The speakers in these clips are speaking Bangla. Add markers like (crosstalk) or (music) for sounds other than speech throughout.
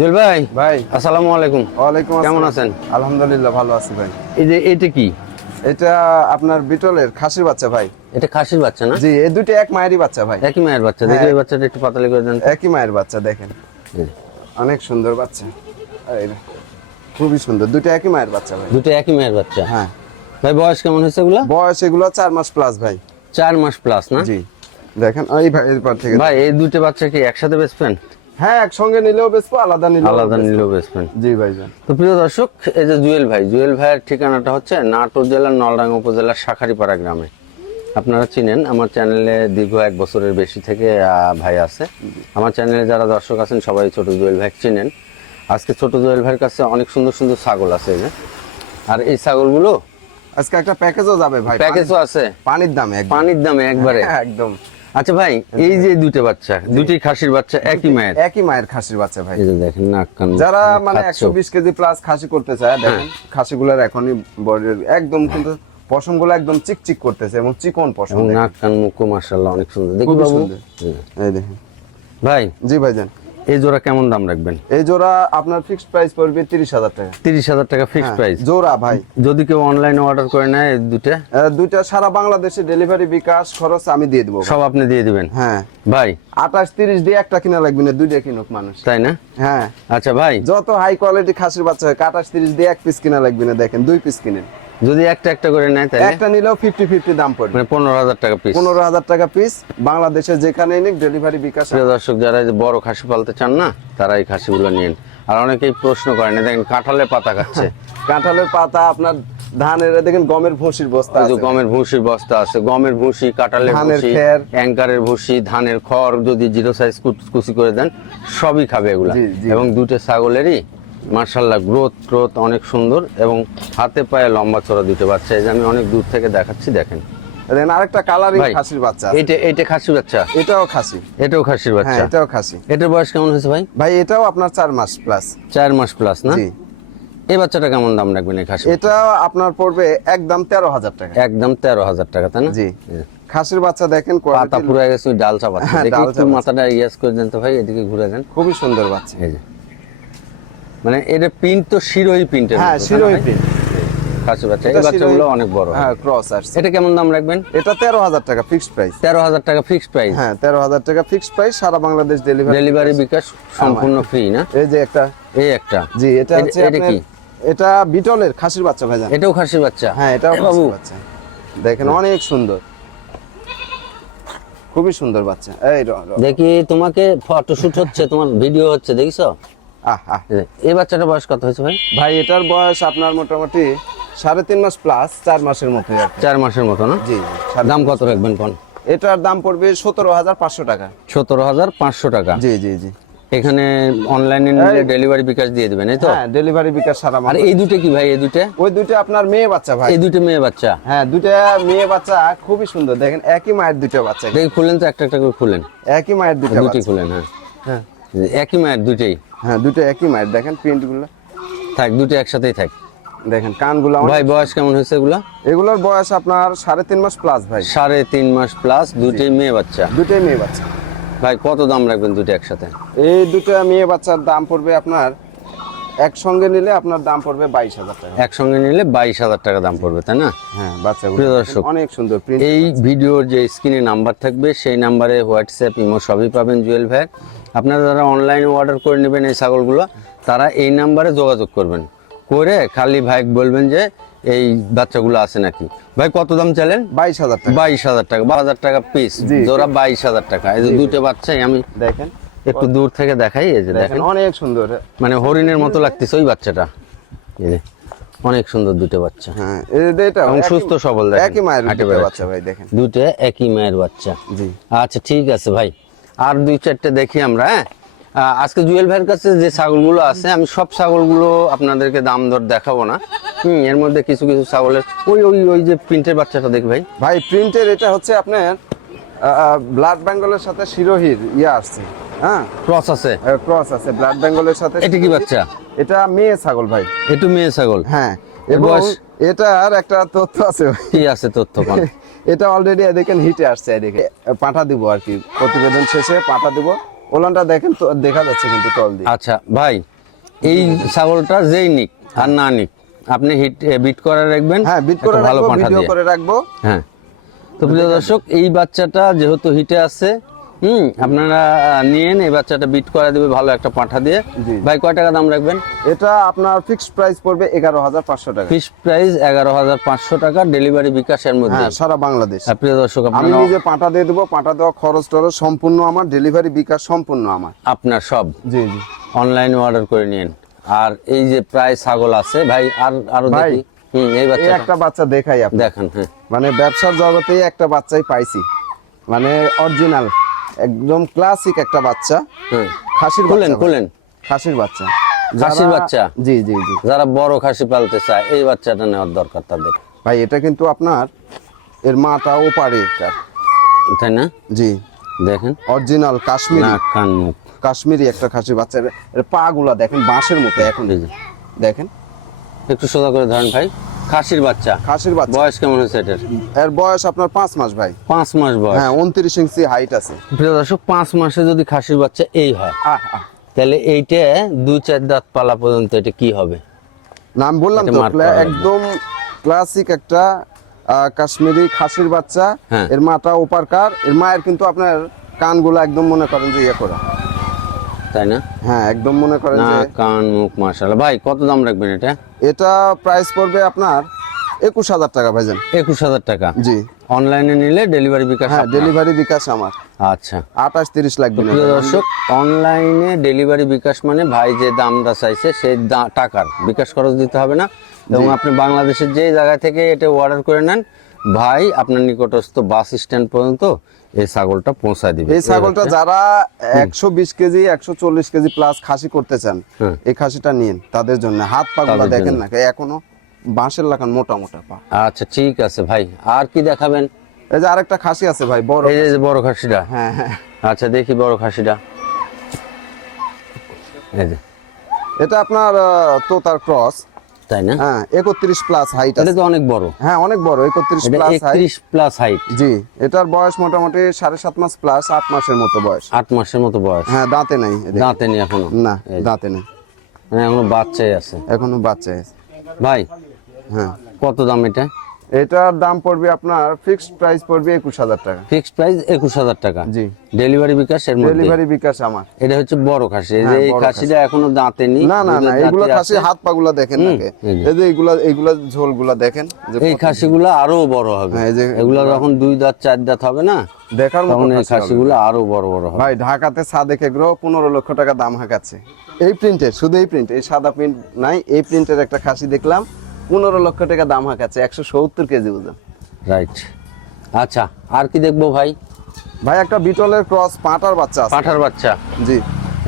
জুয়েল ভাই ভাই। আসসালামু আলাইকুম। ওয়ালাইকুম আসসালাম। কেমন আছেন? আলহামদুলিল্লাহ ভালো আছি ভাই। এই যে এটা কি? এটা আপনার বিটলের খাসির বাচ্চা ভাই। এটা খাসির বাচ্চা না? জি এই দুটো এক মায়েরই বাচ্চা ভাই। একই মায়ের বাচ্চা। দেখি হ্যাঁ। এই বাচ্চাটা একটু পাতালি করে দেন। একই মায়ের বাচ্চা দেখেন। অনেক সুন্দর বাচ্চা। খুবই সুন্দর। দুটো একই মায়ের বাচ্চা ভাই। দুটো একই মায়ের বাচ্চা? হ্যাঁ। ভাই বয়স কেমন হয়েছে এগুলা? বয়স এগুলো চার মাস প্লাস ভাই। চার মাস প্লাস না? জি। দেখেন এই ভাই এরপর থেকে ভাই এই দুটো বাচ্চা কি একসাথে বেচবেন হ্যাঁ একসঙ্গে নিলেও বেচবো আলাদা নিলেও আলাদা নিলেও বেচবেন। জি ভাইজান। তো প্রিয় দর্শক এই যে জুয়েল ভাই জুয়েল ভাইয়ের ঠিকানাটা হচ্ছে নাটোর জেলার নলডাঙ্গা উপজেলার শাখারিপাড়া গ্রামে। আপনারা চিনেন আমার চ্যানেলে দীর্ঘ এক বছরের বেশি থেকে ভাই আছে। আমার চ্যানেলে যারা দর্শক আছেন সবাই ছোট জুয়েল ভাই চিনেন। আজকে ছোট জুয়েল ভাইয়ের কাছে অনেক সুন্দর সুন্দর ছাগল আছে এই যে। আর এই ছাগলগুলো? আজকে একটা প্যাকেজও যাবে ভাই প্যাকেজও আছে? পানির- পানির দামে পানির দামে একবারে? হ্যাঁ, একদম। আচ্ছা ভাই এই যে দুটো বাচ্চা দুটি খাসির বাচ্চা একই মায়ের? একই মায়ের খাসির বাচ্চা ভাই। দেখেন নাক কান যারা মানে খাচ্ছে। একশো বিশ কেজি প্লাস খাসি করতে চায় হ্যাঁ। দেখেন খাসিগুলোর এখনই একদম কিন্তু পশমগুলো একদম চিকচিক করতেছে এবং চিকন পশম নাক কান মুখ মাশাআল্লাহ অনেক সুন্দর। দেখি বাবু। হুম। এই দেখেন। ভাই। জি ভাইজান। এই জোড়া কেমন দাম রাখবেন? এই জোড়া আপনার ফিক্সড প্রাইস পড়বে তিরিশ হাজার টাকা। তিরিশ হাজার টাকা ফিক্সড হ্যাঁ, প্রাইস জোড়া ভাই। যদি কেউ অনলাইনে অর্ডার করে নেয় দুটো দুইটা? সারা বাংলাদেশে ডেলিভারি বিকাশ খরচ আমি দিয়ে দেবো। সব আপনি দিয়ে দিবেন? হ্যাঁ। ভাই। আঠাশ তিরিশ দিয়ে একটা কিনা লাগবে না দুইটা কিনুক মানুষ। তাই না? হ্যাঁ। আচ্ছা ভাই। যত হাই কোয়ালিটি খাসির বাচ্চা হয় আঠাশ তিরিশ দিয়ে এক পিস কিনা লাগবে না দেখেন দুই পিস কিনেন। যদি একটা একটা করে নেয় তাহলে? একটা নিলেও ফিফটি ফিফটি দাম পড়বে। মানে পনেরো হাজার টাকা পিস পনেরো হাজার টাকা পিস বাংলাদেশে যেখানে নিক ডেলিভারি বিকাশ প্রিয় দর্শক যারা যে বড় খাসি পালতে চান না তারা এই খাসিগুলো নিন। আর অনেকেই প্রশ্ন করেন দেখেন কাঁঠালের পাতা খাচ্ছে। (laughs) কাঁঠালের পাতা আপনার ধানের দেখেন গমের ভুসির বস্তা আছে। গমের ভুসির বস্তা আছে গমের ভুসি কাঁঠালের ভুসি অ্যাঙ্কারের ভুসি ধানের খড় যদি জিরো সাইজ কুচি করে দেন সবই খাবে এগুলা। এবং দুটো ছাগলেরই মার্শাল্লাহ গ্রোথ গ্রোথ অনেক সুন্দর এবং হাতে পায়ে লম্বা চড়া দুটো বাচ্চা। এই যে আমি অনেক দূর থেকে দেখাচ্ছি দেখেন। দেখেন আরেকটা কালারিং খাসির বাচ্চা আছে। এইটা এইটা খাসি বাচ্চা? এটাও খাসি। এটাও খাসির হ্যাঁ বাচ্চা? এটাও খাসি। এটার বয়স কেমন হয়েছে ভাই? ভাই এটাও আপনার চার মাস প্লাস চার মাস প্লাস না? এই বাচ্চাটা কেমন দাম রাখবেন এই খাসি এটাও আপনার পড়বে একদম তেরো হাজার টাকা। একদম তেরো হাজার টাকা তাই না? জি। খাসির বাচ্চা দেখেন পাতা পুরো গেছে ডাল চাপাচ্ছে। হ্যাঁ, চাপাচ্ছে। মাথাটা ইয়াস করে দেন তো ভাই এদিকে ঘুরে দেন। খুবই সুন্দর বাচ্চা। এই যে। মানে এটা প্রিন্ট তো শিরোই প্রিন্টের হ্যাঁ শিরোই print। খাসি বাচ্চা এই বাচ্চাগুলো অনেক বড়। হ্যাঁ ক্রস আসছে। এটা কেমন দাম রাখবেন? এটা তেরো হাজার টাকা ফিক্সড প্রাইস তেরো হাজার টাকা ফিক্সড প্রাইস হ্যাঁ তেরো হাজার টাকা ফিক্সড প্রাইস সারা বাংলাদেশ ডেলিভারি ডেলিভারি বিকাশ। সম্পূর্ণ ফ্রি না? এই যে একটা। এই একটা। জি এটা এটা- হচ্ছে এটা কি? এটা বিটলের খাসির বাচ্চা ভাইজান। এটাও খাসি বাচ্চা? হ্যাঁ এটাও খাসির বাচ্চা। দেখেন অনেক সুন্দর। খুবই সুন্দর বাচ্চা। এই। দেখি তোমাকে ফটোশুট হচ্ছে তোমার ভিডিও হচ্ছে দেখিছো এই যে, এই বাচ্চাটা বয়স কত হয়েছে ভাই? ভাই এটার বয়স আপনার মোটামুটি সাড়ে তিন মাস প্লাস চার মাসের মতো চার মাসের মতো না? জি দাম কত রাখবেন কোন? এটার দাম পড়বে সতেরো হাজার পাঁচশো টাকা। সতেরো হাজার পাঁচশো টাকা। জি জি জি। এখানে অনলাইনে নিলে ডেলিভারি বিকাশ দিয়ে দিবেন এই তো? হ্যাঁ ডেলিভারি বিকাশ সারা আর এই দুটো কি ভাই এই দুটো? ওই দুটো আপনার মেয়ে বাচ্চা ভাই। এই দুটো মেয়ে বাচ্চা? হ্যাঁ দুটো মেয়ে বাচ্চা খুবই সুন্দর। দেখেন একই মায়ের দুটো বাচ্চা। দেখি খুলেন তো একটা একটা করে খুলেন। একই মায়ের দুটো দুটি খুলেন হ্যাঁ। হ্যাঁ। একই মায়ের দুটেই? হ্যাঁ দুটো একই মায়ের। দেখেন প্রিন্টগুলো থাক দুটো একসাথেই থাক। দেখেন কানগুলো ভাই বয়স কেমন হয়েছে এগুলা? এগুলোর বয়স আপনার সাড়ে তিন মাস প্লাস ভাই। সাড়ে তিন মাস প্লাস দুটোই মেয়ে বাচ্চা। দুটোই মেয়ে বাচ্চা। ভাই কত দাম রাখবেন দুটো একসাথে? এই দুটো মেয়ে বাচ্চার দাম পড়বে আপনার একসঙ্গে নিলে আপনার দাম পড়বে বাইশ হাজার টাকা। একসঙ্গে নিলে বাইশ হাজার টাকা দাম পড়বে তাই না? হ্যাঁ বাচ্চাগুলো দর্শক, অনেক সুন্দর এই ভিডিওর যে স্ক্রিনে নাম্বার থাকবে সেই নাম্বারে হোয়াটসঅ্যাপ ইমো সবই পাবেন জুয়েল ভাই আপনারা যারা অনলাইনে অর্ডার করে নেবেন এই ছাগলগুলো তারা এই নাম্বারে যোগাযোগ করবেন। করে খালি ভাই বলবেন যে এই বাচ্চাগুলো আছে নাকি। ভাই কত দাম চাইলেন? বাইশ হাজার টাকা। বাইশ হাজার টাকা। বারো হাজার টাকা পিস। জোড়া বাইশ হাজার টাকা। এই যে দুটো বাচ্চাই আমি দেখেন। একটু দূর থেকে দেখাই এই যে দেখেন অনেক সুন্দর। মানে হরিণের মতো লাগতেছে ওই বাচ্চাটা। এই যে, অনেক সুন্দর দুটো বাচ্চা। হ্যাঁ এই এটা সুস্থ সবল দেখেন একই মায়ের দুটো বাচ্চা ভাই দেখেন। দুটো একই মায়ের বাচ্চা। জি। আচ্ছা ঠিক আছে ভাই। আর দুই চারটে দেখি আমরা হ্যাঁ? আজকে জুয়েল ভাইয়ের কাছে যে ছাগলগুলো আছে আমি সব ছাগলগুলো আপনাদেরকে দাম দর দেখাবো না। হুম এর মধ্যে কিছু কিছু ছাগলের ওই ওই ওই যে প্রিন্টের বাচ্চাটা দেখ ভাই। ভাই প্রিন্টের এটা হচ্ছে আপনার ব্লাড বেঙ্গলের সাথে শিরোহির ইয়ে আসছে হ্যাঁ? ক্রস আছে। ক্রস আছে ব্লাড বেঙ্গলের সাথে এটা কি বাচ্চা? এটা মেয়ে ছাগল ভাই। একটু মেয়ে ছাগল। হ্যাঁ এবং এটার একটা তথ্য আছে। কি আছে তথ্য (laughs) এটা অলরেডি দেখেন হিটে আসছে এদিকে। পাঠা দিব আর কি। প্রতিবেদন শেষে পাঠা দিব। ওলানটা দেখেন তো দেখা যাচ্ছে কিন্তু তল দিয়ে। আচ্ছা ভাই এই ছাগলটা যেই নিক আর না নিক আপনি হিট বিট করে রাখবেন। হ্যাঁ বিট করে ভালো পাঠা ভিডিও দিয়ে। করে রাখব। হ্যাঁ। তো প্রিয় দর্শক এই বাচ্চাটা যেহেতু হিটে আছে হুম আপনারা নিয়েন এই বাচ্চাটা বিট করে দেবে ভালো একটা পাঠা দিয়ে। ভাই কয় টাকা দাম রাখবেন? এটা আপনার ফিক্সড প্রাইস পড়বে এগারো হাজার পাঁচশো টাকা। ফিস প্রাইস এগারো হাজার পাঁচশো টাকা ডেলিভারি বিকাশের মধ্যে। হ্যাঁ সারা বাংলাদেশ। প্রিয় দর্শক আমি নিজে পাটা দিয়ে দেবো পাটা দেওয়া খরচ টরচ সম্পূর্ণ আমার ডেলিভারি বিকাশ সম্পূর্ণ আমার। আপনার সব। জি জি। অনলাইনে অর্ডার করে নিন। আর এই যে প্রায় ছাগল আছে ভাই আর আরও দেখি। হুম এই বাচ্চাটা। একটা বাচ্চা দেখাই আপনি দেখেন হ্যাঁ। মানে ব্যবসার জগতে একটা বাচ্চাই পাইছি। মানে অরিজিনাল একদম ক্লাসিক একটা বাচ্চা। খাসির খুলেন খুলেন। খাসির বাচ্চা। খাসির বাচ্চা? জি জি জি। যারা বড় খাসি পালতে চায় এই বাচ্চাটা নেওয়ার দরকার তাদের ভাই এটা কিন্তু আপনার এর মাটাও পারে এটার। তাই না? জি। দেখেন। অরিজিনাল কাশ্মীরি। কাশ্মীরি একটা খাসির বাচ্চা। এর- এর পা গুলা দেখেন বাঁশের মতো এখন। দেখেন। একটু সোজা করে ধরেন ভাই। খাসির বাচ্চা। খাসির বাচ্চা। বয়স কেমন হয়েছে এটার? এর বয়স আপনার পাঁচ মাস ভাই। পাঁচ মাস বয়স। হ্যাঁ উনত্রিশ ইঞ্চি হাইট আছে। প্রিয় দর্শক পাঁচ মাসে যদি খাসির বাচ্চা এই হয়। তাহলে এইটা দুই চার দাঁত পালা পর্যন্ত এটা কি হবে? না আমি বললাম তো একদম ক্লাসিক একটা কাশ্মীরি খাসির বাচ্চা। হ্যাঁ। এর মাটা ওপার কার এর মায়ের কিন্তু আপনার কানগুলো একদম মনে করেন যে ইয়ে করা। তাই না? হ্যাঁ একদম মনে করেন না কান মুখ মাশাআল্লাহ। ভাই কত দাম রাখবেন এটা? এটা প্রাইস পড়বে আপনার একুশ হাজার টাকা ভাইজান। একুশ হাজার টাকা? জি। অনলাইনে নিলে ডেলিভারি বিকাশ হ্যাঁ ডেলিভারি বিকাশ আমার। আচ্ছা। আঠাশ তিরিশ লাগবে প্রিয় দর্শক অনলাইনে ডেলিভারি বিকাশ মানে ভাই যে দামটা চাইছে সেই টাকার। বিকাশ খরচ দিতে হবে না। এবং আপনি বাংলাদেশের যে জায়গা থেকে এটা অর্ডার করে নেন ভাই আপনার নিকটস্থ বাস স্ট্যান্ড পর্যন্ত এই ছাগলটা পৌঁছায় দিবে। এই ছাগলটা যারা একশো বিশ কেজি একশো চল্লিশ কেজি প্লাস খাসি করতে চান এই খাসিটা নিন তাদের জন্য। হাত পা গুলা তাদের দেখেন না এখনও বাঁশের লাগান মোটা মোটা পা। আচ্ছা ঠিক আছে ভাই। আর কি দেখাবেন? এই যে আরেকটা খাসি আছে ভাই বড় এই যে বড় খাসিটা। হ্যাঁ হ্যাঁ। আচ্ছা দেখি বড় খাসিটা। এই যে। এটা আপনার তোতার ক্রস তাই না? হ্যাঁ একত্রিশ প্লাস হাইট এটা তো অনেক বড়। হ্যাঁ অনেক বড় একত্রিশ এটা প্লাস হাইট প্লাস হাইট জি এটার বয়স মোটামুটি সাড়ে সাত মাস প্লাস আট মাসের মতো বয়স। আট মাসের মতো বয়স। হ্যাঁ দাঁতে নাই দাঁতে নেই এখনও? না দাঁতে নেই। হ্যাঁ এখনও বাচ্চাই আছে। এখনও বাচ্চাই আছে। ভাই হ্যাঁ। কত দাম এটা? এটার দাম পড়বে আপনার ফিক্সড প্রাইস পড়বে একুশ হাজার টাকা। ফিক্সড প্রাইস একুশ হাজার টাকা। জি। ডেলিভারি বিকাশ এর মধ্যে। ডেলিভারি বিকাশ আমার। এটা হচ্ছে বড় খাসি। এই যে হ্যাঁ, এই খাসিটা এখনও দাঁতে নি না না না এগুলো খাসি হাত পা গুলা দেখেন না এই যে। এগুলা এগুলা ঝোলগুলা দেখেন এই খাসিগুলো আরও বড় হবে। হ্যাঁ, এই যে এগুলো যখন দুই দাঁত চার দাঁত হবে না দেখার মতো এই। খাসিগুলো আরও বড় বড় হবে। ভাই ঢাকাতে সাদেক এগ্রো পনেরো লক্ষ টাকা দাম হাঁকাচ্ছে। এই প্রিন্টের শুধু এই প্রিন্ট এই সাদা প্রিন্ট নাই এই প্রিন্টের একটা খাসি দেখলাম। পনেরো লক্ষ টাকা দাম হাঁকাচ্ছে একশো সত্তর কেজি ওজন। রাইট আচ্ছা আর কি দেখব ভাই? ভাই একটা বিটলের ক্রস পাঁটার বাচ্চা পাঁঠার বাচ্চা? জি।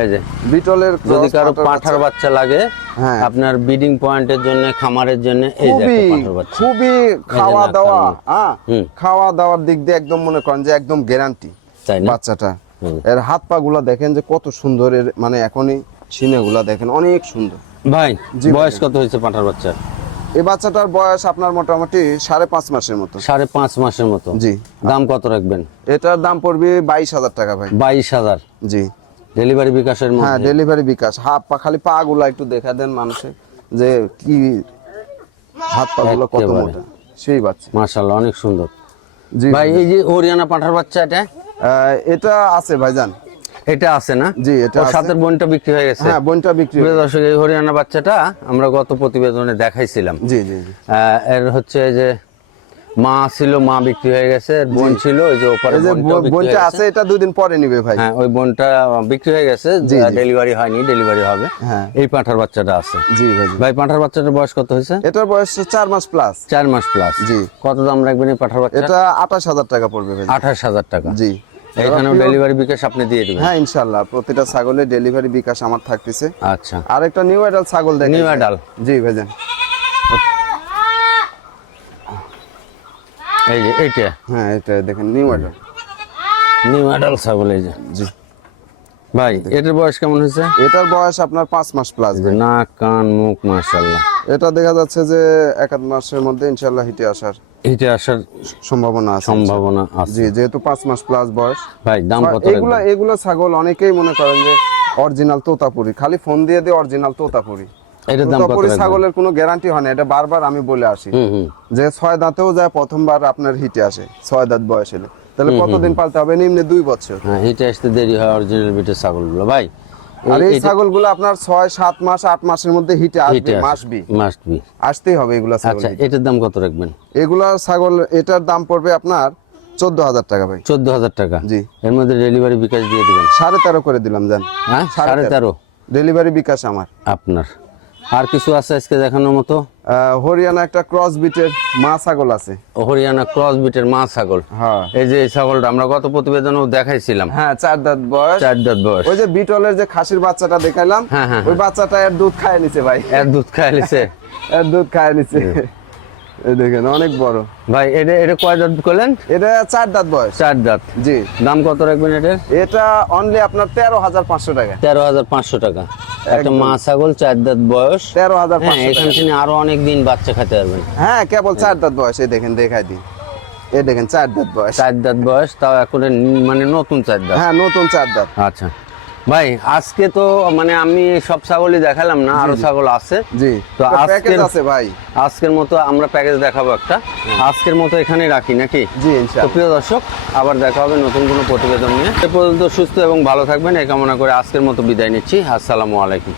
এই যে বিটলের যদি কারও পাঁঠার বাচ্চা। বাচ্চা লাগে হ্যাঁ। আপনার ব্রিডিং পয়েন্টের জন্য খামারের জন্য এই যে খুবই বাচ্চা। খাওয়া দাওয়া হ্যাঁ? খাওয়া দাওয়ার দিক দিয়ে একদম মনে করেন যে একদম গ্যারান্টি বাচ্চাটা। এর হাত পা গুলা দেখেন যে কত সুন্দর এর মানে এখনই সিনে গুলা দেখেন অনেক সুন্দর। ভাই বয়স কত হয়েছে পাঁঠার বাচ্চার? এই বাচ্চাটার বয়স আপনার মোটামুটি সাড়ে পাঁচ মাসের মতো। সাড়ে পাঁচ মাসের মতো। জি। দাম কত রাখবেন? এটার দাম পড়বে বাইশ হাজার টাকা ভাই। বাইশ হাজার। জি। ডেলিভারি বিকাশের হ্যাঁ ডেলিভারি বিকাশ। হাত পা খালি পা গুলা একটু দেখা দেন মানুষের যে কি হাত পা গুলো কত মোটা। সেই বাচ্চা। মাশাল্লাহ অনেক সুন্দর। জি ভাই এই যে হরিয়ানা পাঁঠার বাচ্চা এটা? এটা আছে ভাইজান। এটা আছে না? জি, এটা আছে। বোনটা বিক্রি হয়ে গেছে। হ্যাঁ বোনটা বিক্রি প্রিয় দর্শক এই হরিয়ানা বাচ্চাটা আমরা গত প্রতিবেদনে দেখাইছিলাম। জি জি এর হচ্ছে যে মা ছিল মা বিক্রি হয়ে গেছে বোন ছিল ওই যে ওপারে হয়ে বোনটা আছে এটা দুই দিন পরে নিবে ভাই। হ্যাঁ ওই বোনটা বিক্রি হয়ে গেছে। ডেলিভারি হয়নি ডেলিভারি হবে। হ্যাঁ। এই পাঁঠার বাচ্চাটা আছে। জি ভাই ভাই পাঁঠার বাচ্চাটার বয়স কত হয়েছে? এটার বয়স চার মাস প্লাস চার মাস প্লাস জি। কত দাম রাখবেন এই পাঁঠার বাচ্চা এটা আঠাশ হাজার টাকা পড়বে ভাই। আঠাশ হাজার টাকা। জি। এখানেও ডেলিভারি বিকাশ আপনি দিয়ে দিবেন? হ্যাঁ ইনশাল্লাহ প্রতিটা ছাগলের ডেলিভারি বিকাশ আমার থাকতেছে। আচ্ছা। আর একটা নিউ অ্যাডাল ছাগল দেখেন। New adult? জি ভাইজান। এই যে এইটা? হ্যাঁ এটা দেখেন নিউ অ্যাডাল নিউ অ্যাডাল ছাগল এই যে। জি। ভাই এটার বয়স কেমন হয়েছে? এটার বয়স আপনার পাঁচ মাস প্লাস নাক কান মুখ মাশাল্লাহ এটা দেখা যাচ্ছে যে এক মাসের মধ্যে ইনশাল্লাহ হিটে আসার। এটা আসার সম্ভাবনা আছে। সম্ভাবনা আছে। জি যেহেতু পাঁচ মাস প্লাস বয়স। ভাই দাম কত এগুলা? এগুলা ছাগল অনেকেই মনে করেন যে অরিজিনাল তোতাপুরি। খালি ফোন দিয়ে দিয়ে অরিজিনাল তোতাপুরি। এটার দাম কত ছাগলের কোনো গ্যারান্টি হয় না। এটা বারবার আমি বলে আসি। যে ছয় দাঁতেও যায় প্রথমবার আপনার হিটে আসে। ছয় দাঁত বয়স হলে তাহলে কতদিন পালতে হবে? নিম্নে দুই বছর। হ্যাঁ হিটে আসতে দেরি হয় অরিজিনাল বিটের ছাগলগুলো। ভাই আর এই ছাগলগুলো আপনার ছয় সাত মাস আট মাসের মধ্যে হিটে আসবে মাস বি মাস্ট বি আসতেই হবে এগুলা ছাগল আচ্ছা এটার দাম কত রাখবেন? এগুলা ছাগল এটার দাম পড়বে আপনার চোদ্দ হাজার টাকা ভাই। চোদ্দ হাজার টাকা। জি। এর মধ্যে ডেলিভারি বিকাশ দিয়ে দিবেন। সাড়ে তেরো করে দিলাম জান। হ্যাঁ সাড়ে তেরো। ডেলিভারি বিকাশ আমার। আপনার। আর কিছু আছে আজকে দেখানোর মতো? হরিয়ানা একটা ক্রস বিটের মা ছাগল আছে। হরিয়ানা ক্রস বিটের মা ছাগল। হ্যাঁ। এই যে এই ছাগলটা আমরা গত প্রতিবেদনেও দেখাইছিলাম। হ্যাঁ চার দাঁত বয়স। চার দাঁত বয়স। ওই যে বিটলের যে খাসির বাচ্চাটা দেখাইলাম হ্যাঁ, হ্যাঁ, ওই বাচ্চাটা এর দুধ খায় নিছে ভাই। এর দুধ খায় নিছে। এর দুধ খায় নিছে। এই দেখেন অনেক বড়। ভাই এটা এটা কয় দাঁত করলেন? এটা চার দাঁত বয়স। চার দাঁত। জি। দাম কত রাখবেন এটার? এটা অনলি আপনার তেরো হাজার পাঁচশো টাকা। তেরো হাজার পাঁচশো টাকা। একটা মা ছাগল চার দাঁত বয়স। তেরো হাজার হ্যাঁ এখান থেকে আরও অনেক দিন বাচ্চা খেতে পারবেন। হ্যাঁ কেবল চার দাঁত বয়স। এই দেখেন দেখাই দিই। এ দেখেন চার দাঁত বয়স। চার দাঁত বয়স তাও এখন মানে নতুন চার দাঁত। হ্যাঁ নতুন চার দাঁত। আচ্ছা। ভাই আজকে তো মানে আমি সব ছাগলই দেখালাম না আরও ছাগল আছে। জি তো প্যাকেজ আজকের- আছে ভাই। আজকের মতো আমরা প্যাকেজ দেখাবো একটা। আজকের মতো এখানে রাখি নাকি? জি ইনশাআল্লাহ প্রিয় দর্শক আবার দেখা হবে নতুন কোনো প্রতিবেদন নিয়ে। সে পর্যন্ত সুস্থ এবং ভালো থাকবেন এই কামনা করে আজকের মতো বিদায় নিচ্ছি। আসসালামু আলাইকুম।